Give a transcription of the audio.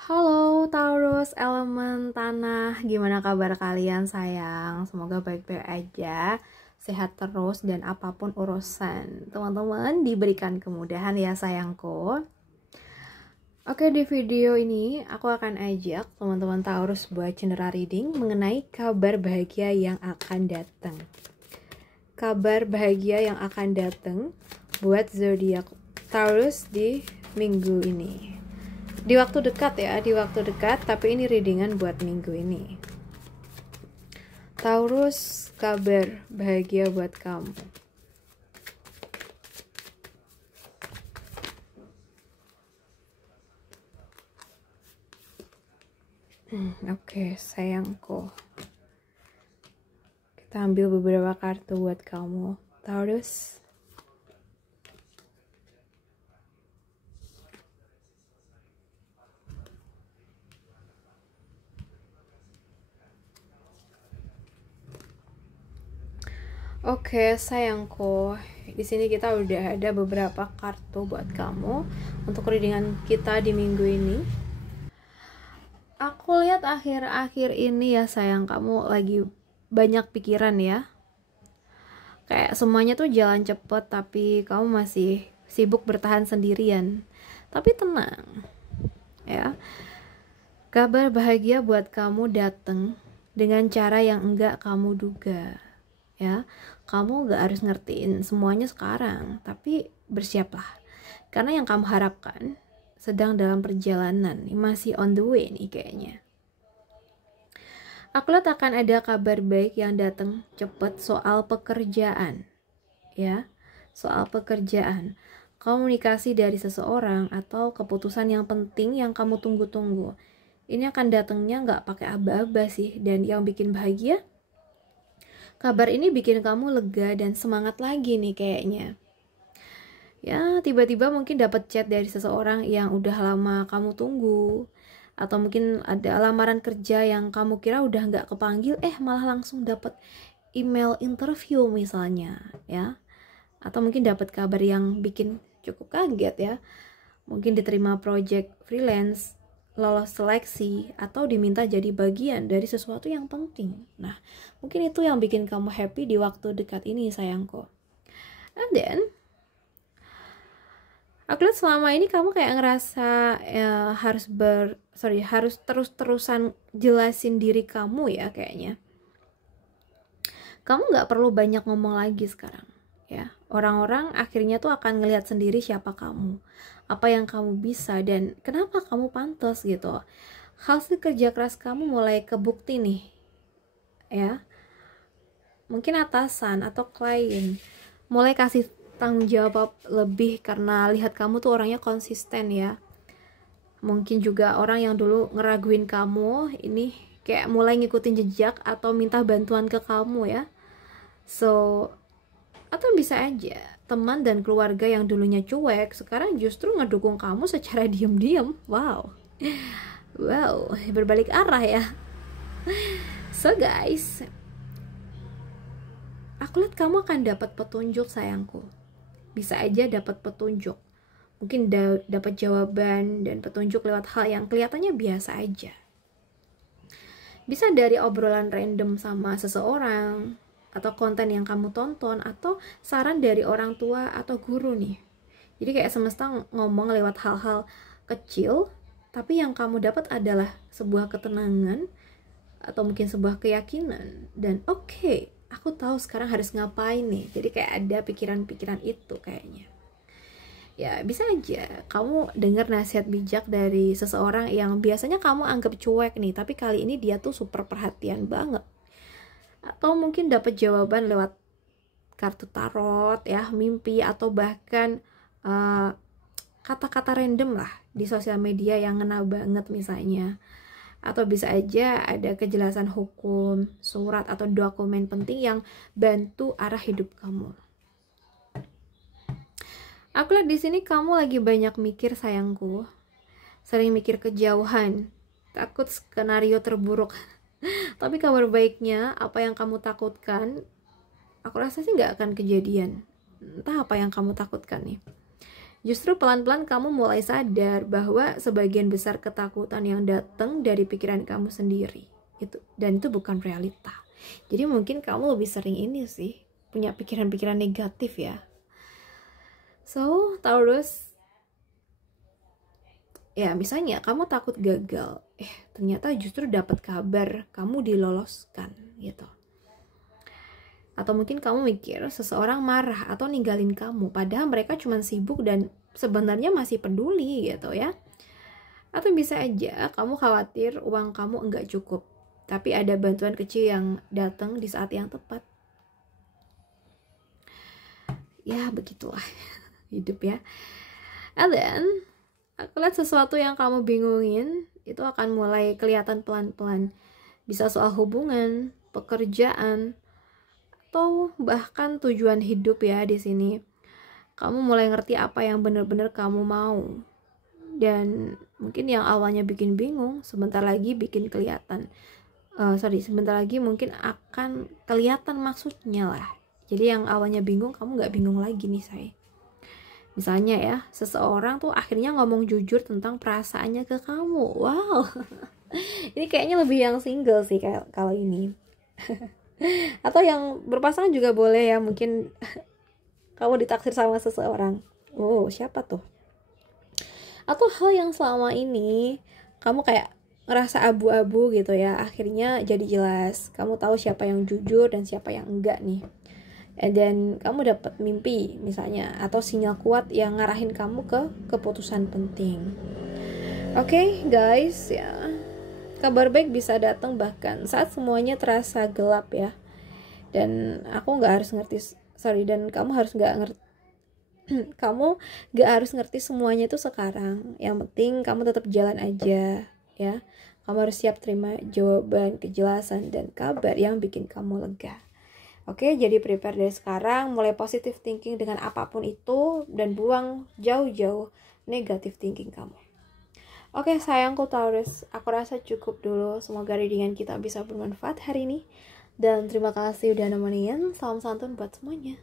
Halo Taurus, elemen tanah, gimana kabar kalian sayang? Semoga baik-baik aja, sehat terus dan apapun urusan teman-teman diberikan kemudahan ya sayangku. Oke, di video ini aku akan ajak teman-teman Taurus buat general reading mengenai kabar bahagia yang akan datang. Kabar bahagia yang akan datang buat zodiak Taurus di minggu ini. Di waktu dekat ya, di waktu dekat, tapi ini readingan buat minggu ini. Taurus, kabar bahagia buat kamu. Oke, sayangku. Kita ambil beberapa kartu buat kamu, Taurus. Oke, sayangku. Di sini kita udah ada beberapa kartu buat kamu untuk readingan kita di minggu ini. Aku lihat akhir-akhir ini ya sayang, kamu lagi banyak pikiran ya. Kayak semuanya tuh jalan cepet, tapi kamu masih sibuk bertahan sendirian. Tapi tenang, ya. Kabar bahagia buat kamu datang dengan cara yang enggak kamu duga. Ya, kamu gak harus ngertiin semuanya sekarang, tapi bersiaplah karena yang kamu harapkan sedang dalam perjalanan, masih on the way nih kayaknya. Aku lihat akan ada kabar baik yang datang cepet soal pekerjaan, ya, soal pekerjaan, komunikasi dari seseorang atau keputusan yang penting yang kamu tunggu-tunggu. Ini akan datangnya nggak pakai aba-aba sih, dan yang bikin bahagia, kabar ini bikin kamu lega dan semangat lagi nih kayaknya. Ya, tiba-tiba mungkin dapat chat dari seseorang yang udah lama kamu tunggu. Atau mungkin ada lamaran kerja yang kamu kira udah nggak kepanggil, malah langsung dapat email interview misalnya, ya. Atau mungkin dapat kabar yang bikin cukup kaget ya. Mungkin diterima project freelance, lolos seleksi, atau diminta jadi bagian dari sesuatu yang penting. Nah, mungkin itu yang bikin kamu happy di waktu dekat ini sayangku. And then, aku lihat selama ini kamu kayak ngerasa harus terus-terusan jelasin diri kamu ya kayaknya. Kamu nggak perlu banyak ngomong lagi sekarang. Ya, orang-orang akhirnya tuh akan ngelihat sendiri siapa kamu, apa yang kamu bisa, dan kenapa kamu pantas gitu. Hasil kerja keras kamu mulai kebukti nih, ya. Mungkin atasan atau klien mulai kasih tanggung jawab lebih karena lihat kamu tuh orangnya konsisten ya. Mungkin juga orang yang dulu ngeraguin kamu, ini kayak mulai ngikutin jejak atau minta bantuan ke kamu ya. So, atau bisa aja teman dan keluarga yang dulunya cuek sekarang justru ngedukung kamu secara diam-diam. Wow, berbalik arah ya. So guys, aku lihat kamu akan dapat petunjuk sayangku. Bisa aja dapat petunjuk, mungkin dapat jawaban dan petunjuk lewat hal yang kelihatannya biasa aja. Bisa dari obrolan random sama seseorang, atau konten yang kamu tonton, atau saran dari orang tua atau guru nih. Jadi kayak semesta ngomong lewat hal-hal kecil, tapi yang kamu dapat adalah sebuah ketenangan atau mungkin sebuah keyakinan. Dan oke, aku tahu sekarang harus ngapain nih. Jadi kayak ada pikiran-pikiran itu kayaknya. Ya bisa aja kamu dengar nasihat bijak dari seseorang yang biasanya kamu anggap cuek nih, tapi kali ini dia tuh super perhatian banget. Atau mungkin dapat jawaban lewat kartu tarot ya, mimpi, atau bahkan kata-kata random lah di sosial media yang ngena banget misalnya. Atau bisa aja ada kejelasan hukum, surat, atau dokumen penting yang bantu arah hidup kamu. Aku lihat di sini kamu lagi banyak mikir sayangku, sering mikir kejauhan, takut skenario terburuk. Tapi kabar baiknya, apa yang kamu takutkan, aku rasa sih nggak akan kejadian. Entah apa yang kamu takutkan nih. Justru pelan-pelan kamu mulai sadar bahwa sebagian besar ketakutan yang datang dari pikiran kamu sendiri. Dan itu bukan realita. Jadi mungkin kamu lebih sering ini sih, punya pikiran-pikiran negatif ya. So, Taurus, ya misalnya kamu takut gagal, ternyata justru dapat kabar kamu diloloskan gitu. Atau mungkin kamu mikir seseorang marah atau ninggalin kamu, padahal mereka cuma sibuk dan sebenarnya masih peduli gitu ya. Atau bisa aja kamu khawatir uang kamu enggak cukup, tapi ada bantuan kecil yang datang di saat yang tepat. Ya begitulah hidup ya. And then, aku lihat sesuatu yang kamu bingungin itu akan mulai kelihatan pelan-pelan. Bisa soal hubungan, pekerjaan, atau bahkan tujuan hidup ya di sini. Kamu mulai ngerti apa yang benar-benar kamu mau. Dan mungkin yang awalnya bikin bingung, sebentar lagi bikin kelihatan. Sebentar lagi mungkin akan kelihatan maksudnya lah. Jadi yang awalnya bingung, kamu nggak bingung lagi nih saya. Misalnya ya, seseorang tuh akhirnya ngomong jujur tentang perasaannya ke kamu. Wow, ini kayaknya lebih yang single sih kalau ini. Atau yang berpasangan juga boleh ya, mungkin kamu ditaksir sama seseorang. Oh, siapa tuh? Atau hal yang selama ini kamu kayak ngerasa abu-abu gitu ya, akhirnya jadi jelas. Kamu tahu siapa yang jujur dan siapa yang enggak nih. Dan kamu dapat mimpi misalnya, atau sinyal kuat yang ngarahin kamu ke keputusan penting. Oke, guys ya, kabar baik bisa datang bahkan saat semuanya terasa gelap ya. Dan aku nggak harus ngerti, dan kamu harus nggak ngerti, kamu nggak harus ngerti semuanya itu sekarang. Yang penting kamu tetap jalan aja ya. Kamu harus siap terima jawaban, kejelasan, dan kabar yang bikin kamu lega. Oke, jadi prepare dari sekarang, mulai positive thinking dengan apapun itu, dan buang jauh-jauh negative thinking kamu. Oke, sayangku Taurus, aku rasa cukup dulu. Semoga readingan kita bisa bermanfaat hari ini. Dan terima kasih udah nemenin. Salam santun buat semuanya.